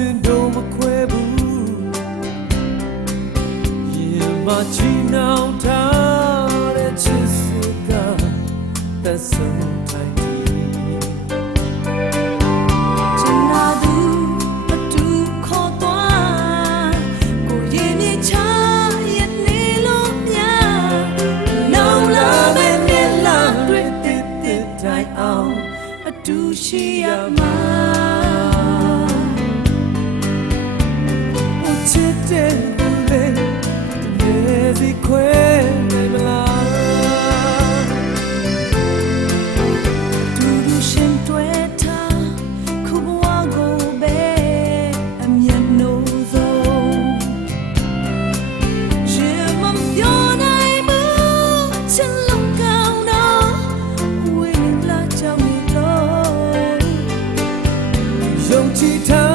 စဉ်တော့မခွဲဘူးရင်မချီနှောင်ထားတဲ့ချစ်စကားသက်ဆုံးထိုင်တူရှိရမှာချစ်တဲ့လေနေစီခွဲနိုင်မလားတူတူရှင်တွေ့ထားခုဘဝကိုပဲအမြတ်နိုးဆုံးရှင်မပြောနိုင်ဘူးချစ်လို့ကောင်းတော့ဝေးလာကြောင်ယုံကြည်ထား